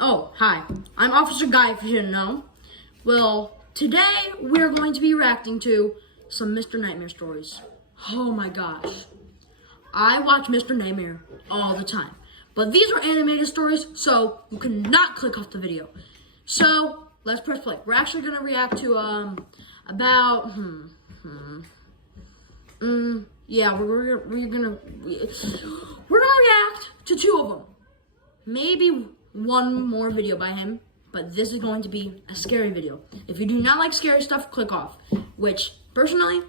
Oh, hi. I'm Officer Guy, if you didn't know. Well, today we're going to be reacting to some Mr. Nightmare stories. Oh my gosh. I watch Mr. Nightmare all the time. But these are animated stories, so you cannot click off the video. So, let's press play. We're actually going to react to, we're gonna react to 2 of them. Maybe one more video by him, but this is going to be a scary video. If you do not like scary stuff, click off. Which, personally,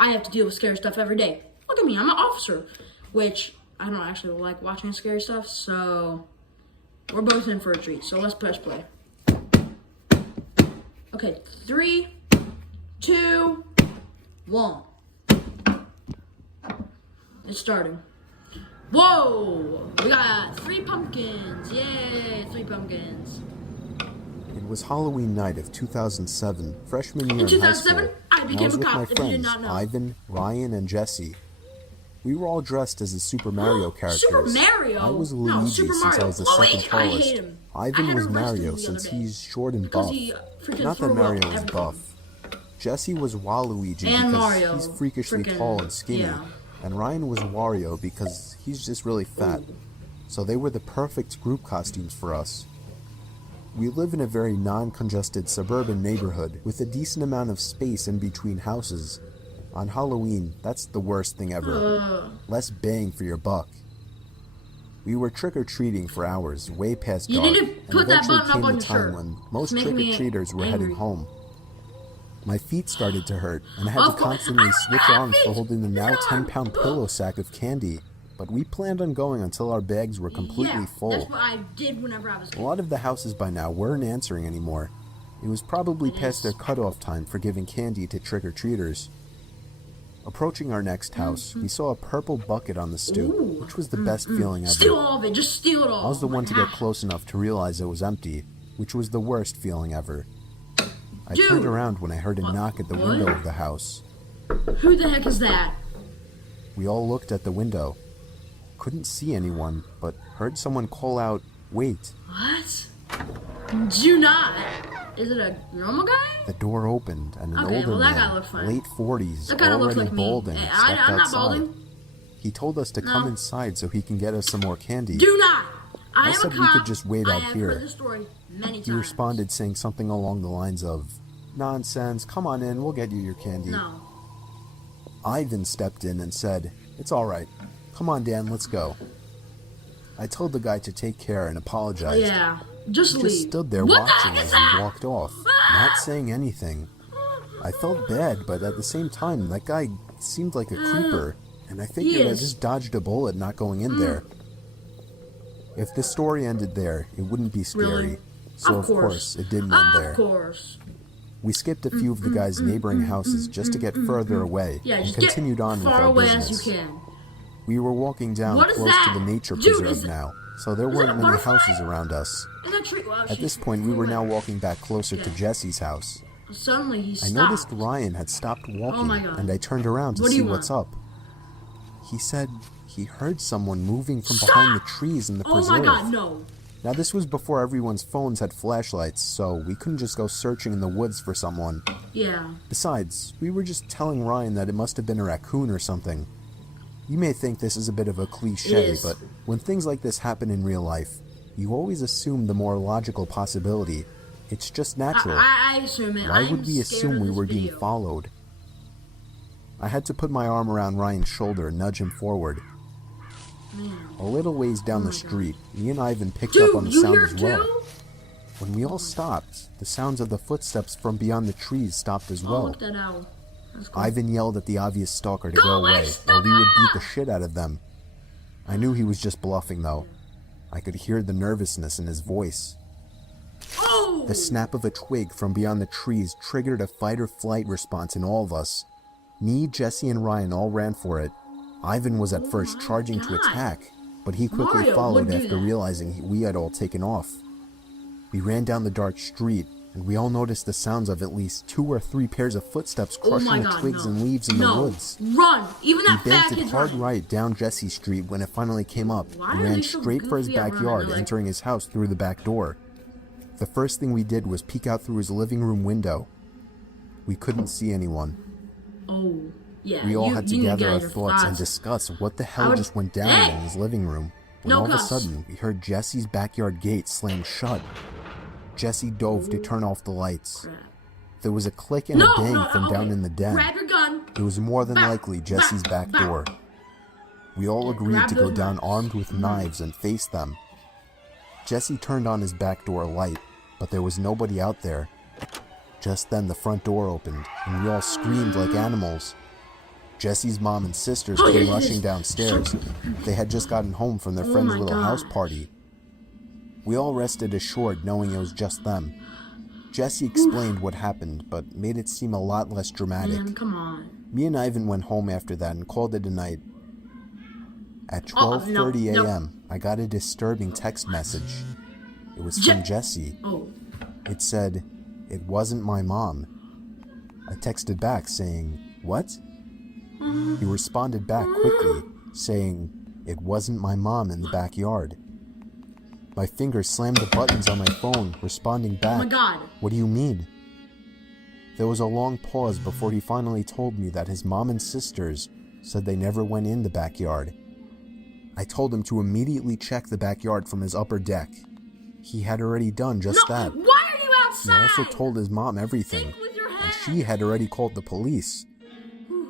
I have to deal with scary stuff every day. Look at me, I'm an officer. Which, I don't actually like watching scary stuff, so we're both in for a treat. So let's press play. Okay, 3, 2, 1. It's starting. Whoa! We got 3 pumpkins. Yay, 3 pumpkins. It was Halloween night of 2007, freshman year In 2007, high school. I became a cop, if you did friends, not know. Ivan, Ryan, and Jesse. We were all dressed as the Super Mario characters. Super Mario? I was No, Luigi Super since Mario. I was the Luigi, second tallest. I hate him. Ivan was Mario since he's short and because buff. he freaking Not that threw Mario up is everything. buff. Jesse was Waluigi And because Mario, he's freakishly tall and skinny. yeah. And Ryan was Wario because he's just really fat. So they were the perfect group costumes for us. We live in a very non-congested suburban neighborhood with a decent amount of space in between houses. On Halloween, that's the worst thing ever. Less bang for your buck. We were trick-or-treating for hours, way past dark, need to and put that eventually button up came on the your time shirt. when most It's making me trick-or-treaters were angry. heading home. My feet started to hurt, and I had Of to course. constantly switch arms for holding the now Your arm. 10-pound pillow sack of candy. But we planned on going until our bags were completely Yeah, full. that's what I did whenever I was A lot of the houses by now weren't answering anymore. It was probably past their cutoff time for giving candy to trick-or-treaters. Approaching our next house, we saw a purple bucket on the stoop, which was the best feeling ever. Steal all of it, just steal it all. I was the one to get close enough to realize it was empty, which was the worst feeling ever. I turned around when I heard a knock at the window of the house. Who the heck is that? We all looked at the window. Couldn't see anyone, but heard someone call out, "Wait." What? Do not. Is it a normal guy? The door opened, and an older that guy man, looked fine. late 40s, That kind of looks already like me. balding, Hey, stepped I'm not outside. balding. He told us to come inside so he can get us some more candy. Do not. I am said a we cop. could just wait out I have here. heard this story many times. He responded saying something along the lines of, "Nonsense, come on in, we'll get you your candy." No. Ivan stepped in and said, "It's alright. Come on, Dan, let's go." I told the guy to take care and apologized. Yeah. Just He leave. just stood there What watching the heck as is that? we walked off, not saying anything. I felt bad, but at the same time, that guy seemed like a creeper, and I figured I is. just dodged a bullet not going in there. If the story ended there, it wouldn't be scary. Really? So of course, it didn't end there. Of course. We skipped a few of the guy's neighboring houses just to get further away, Yeah, and just continued get on with far our away business. as you can. We were walking down What is close that? to the nature Dude, preserve is it- now, so there is weren't it a many butterfly? houses around us. Is that tree? Well, At this point, we were now walking back closer to Jesse's house. Suddenly he I stopped. noticed Ryan had stopped walking, my God. and I turned around to What do see you what's want? up. He said he heard someone moving from behind the trees in the Oh preserve. my God, no. Now this was before everyone's phones had flashlights, so we couldn't just go searching in the woods for someone. Yeah. Besides, we were just telling Ryan that it must have been a raccoon or something. You may think this is a bit of a It cliche, is. but when things like this happen in real life, you always assume the more logical possibility. It's just natural. I assume it. Why I'm would we scared assume of we this were being video. followed? I had to put my arm around Ryan's shoulder and nudge him forward. Man. A little ways down the street, me and Ivan picked Dude, up on the you sound hear as it well. too? When we all stopped, the sounds of the footsteps from beyond the trees stopped as Oh, well. look at that owl. That's cool. Ivan yelled at the obvious stalker to Go go away, away, or stop we would beat it! the shit out of them. I knew he was just bluffing though. I could hear the nervousness in his voice. Oh! The snap of a twig from beyond the trees triggered a fight-or-flight response in all of us. Me, Jesse, and Ryan all ran for it. Ivan was at first charging to God. attack, but he quickly Mario followed would do after that. realizing we had all taken off. We ran down the dark street, and we all noticed the sounds of at least 2 or 3 pairs of footsteps crushing the twigs and leaves in the woods. Run! Even that We fat banked kid's it hard running. right down Jesse Street when it finally came up, Why and are ran they so straight for his goofy at running? backyard, They're like- entering his house through the back door. The first thing we did was peek out through his living room window. We couldn't see anyone. Oh, yeah. We all had to you need gather our your thoughts and discuss what the hell just went down in his living room, when all of a sudden we heard Jesse's backyard gate slam shut. Jesse dove to turn off the lights. Crap. There was a click and a bang from down in the den. Grab your gun. It was more than likely Jesse's back door. We all agreed to go down armed with knives and face them. Jesse turned on his back door light, but there was nobody out there. Just then the front door opened, and we all screamed like animals. Jesse's mom and sisters came rushing downstairs. They had just gotten home from their friend's little house party. We all rested assured knowing it was just them. Jesse explained what happened, but made it seem a lot less dramatic. Man, come on. Me and Ivan went home after that and called it a night. At 12:30 a.m., I got a disturbing text message. It was from Jesse. Oh. It said, "It wasn't my mom." I texted back saying, "What?" He responded back quickly, saying, "It wasn't my mom in the backyard." My fingers slammed the buttons on my phone, responding back, Oh my God. "What do you mean?" There was a long pause before he finally told me that his mom and sisters said they never went in the backyard. I told him to immediately check the backyard from his upper deck. He had already done just that. Why are you He outside? also told his mom everything, Think with your and head. she had already called the police.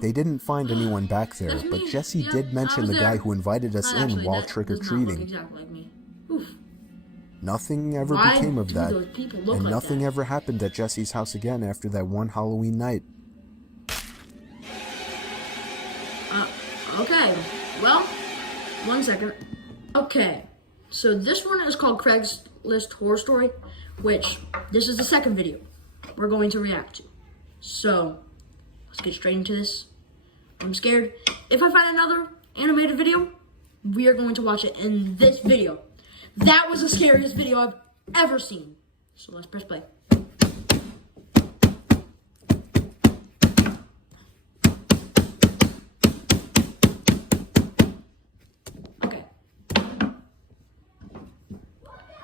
They didn't find anyone back there, That's but me. Jesse Yep, did I mention was the guy there. who invited us Not in actually, while that does not look trick-or-treating. exactly like me. Oof. Nothing ever Why became of do that, those people look and like nothing that? ever happened at Jesse's house again after that one Halloween night. Okay. Well, 1 second. Okay. So this one is called Craigslist Horror Story, which this is the second video we're going to react to. So let's get straight into this. I'm scared. If I find another animated video, we are going to watch it in this video. That was the scariest video I've ever seen. So let's press play. Okay.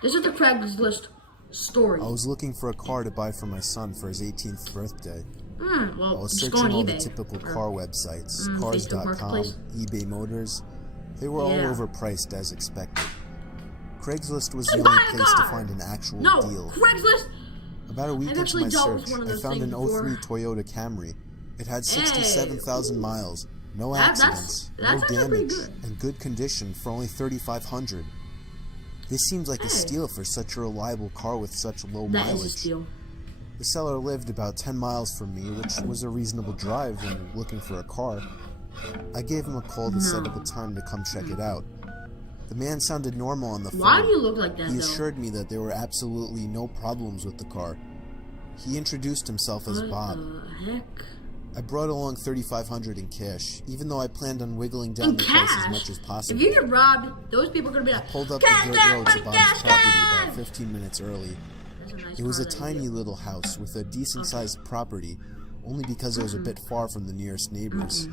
This is the Craigslist story. I was looking for a car to buy for my son for his 18th birthday. Well, I was just go on searching all eBay. the typical or- car websites, Facebook cars.com, Marketplace. eBay Motors. They were all Yeah. overpriced as expected. Craigslist was the Just only buy a place to car! find an actual No, deal. Craigslist. About a week I've into actually my dealt with search, one of I those found an things 03 before. Toyota Camry. It had 67,000 miles, no That's accidents, no actually pretty damage, good. and good condition for only $3,500. This seems like a steal for such a reliable car with such low That is a mileage. steal. The seller lived about 10 miles from me, which was a reasonable drive when looking for a car. I gave him a call to set up a time to come check it out. The man sounded normal on the phone. Why do you look like that, He though? assured me that there were absolutely no problems with the car. He introduced himself as Bob. What the heck? I brought along $3,500 in cash, even though I planned on wiggling down In the price cash? as much as possible. If you get robbed, those people are gonna be like, Pulled up cash, the dirt cash, road money, to Bob's cash, property cash! about 15 minutes early. That's a nice It was car a that you tiny get. little house with a decent-sized property, only because it was a bit far from the nearest neighbors.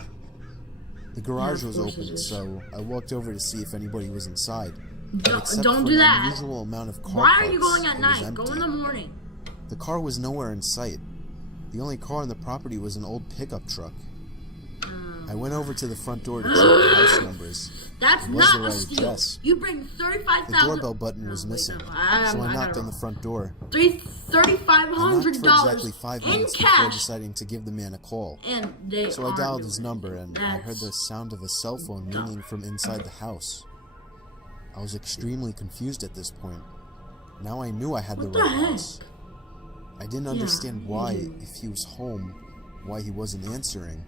The garage of was course it open, is. so I walked over to see if anybody was inside. Don't do an that. unusual amount of car Why are you parts, going at it was night? Go empty. in the morning. The car was nowhere in sight. The only car on the property was an old pickup truck. I went over to the front door to check the house numbers. That's It was the not a right steal. address. You bring The 35,000. doorbell button was missing, so I knocked on the front door. I knocked for $3,500 exactly 5 in minutes before cash, deciding to give the man a call. and they So I are dialed doing his it. number and I heard That's the sound of a cell phone ringing from inside the house. I was extremely confused at this point. Now I knew I had the What the right heck? house. I didn't understand me why, too. if he was home, why he wasn't answering.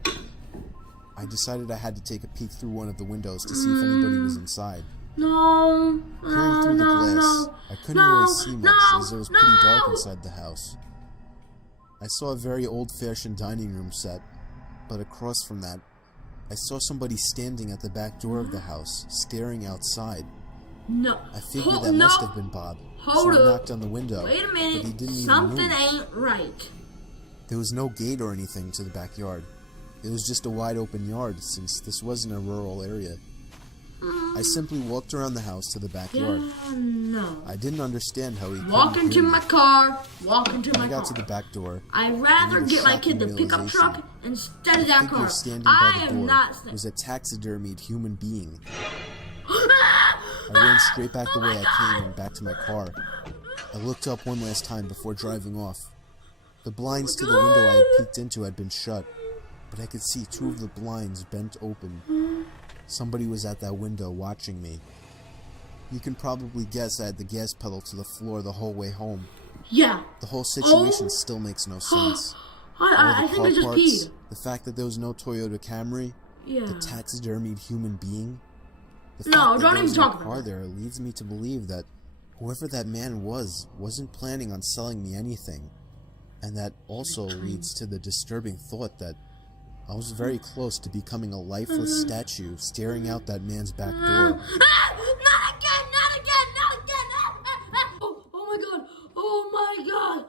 I decided I had to take a peek through one of the windows to see if anybody was inside. No, Peering no, through the no, glass, no. I couldn't no, really see much no, as it was pretty dark no. inside the house. I saw a very old-fashioned dining room set, but across from that, I saw somebody standing at the back door of the house, staring outside. No. I figured that must have been Bob. Hold so I up. knocked on the window. Wait a But minute. he didn't Something even move. ain't right. There was no gate or anything to the backyard. It was just a wide open yard since this wasn't a rural area. I simply walked around the house to the backyard. No. I didn't understand how he Walk couldn't into hear my me. car. Walk into my I got car. to the back door. I'd rather and get my shocking kid the pickup realization. truck instead of that figure car. standing I by the am door not. was a taxidermied human being. I ran straight back the way I came and back to my car. I looked up one last time before driving off. The blinds to the window I had peeked into had been shut, but I could see two of the blinds bent open. Somebody was at that window watching me. You can probably guess I had the gas pedal to the floor the whole way home. Yeah. The whole situation still makes no sense. I think I just peed. The fact that there was no Toyota Camry, Yeah. the taxidermied human being. The No, fact that don't there even was talk no about car that. there leads me to believe that whoever that man wasn't planning on selling me anything. And that also leads to the disturbing thought that I was very close to becoming a lifeless statue staring out that man's back door. Not again! Not again! Not again! Oh my god! Oh my god!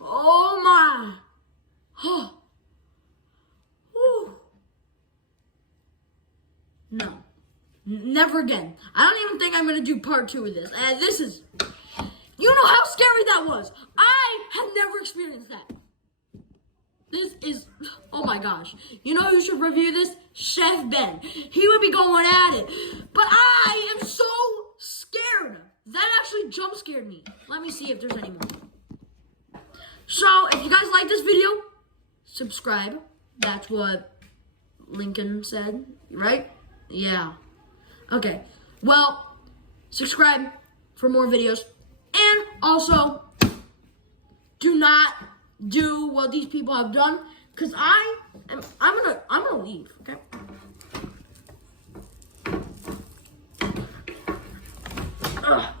Oh my! Oh. Whew. No. Never again. I don't even think I'm gonna do part 2 of this. This is... You know how scary that was! I have never experienced that. This is... Oh my gosh. You know who should review this? Chef Ben. He would be going at it. But I am so scared. That actually jump scared me. Let me see if there's any more. So, if you guys like this video, subscribe. That's what Lincoln said, right? Yeah. Okay. Well, subscribe for more videos. And also, do not do what these people have done, because I'm gonna leave, okay? Ugh.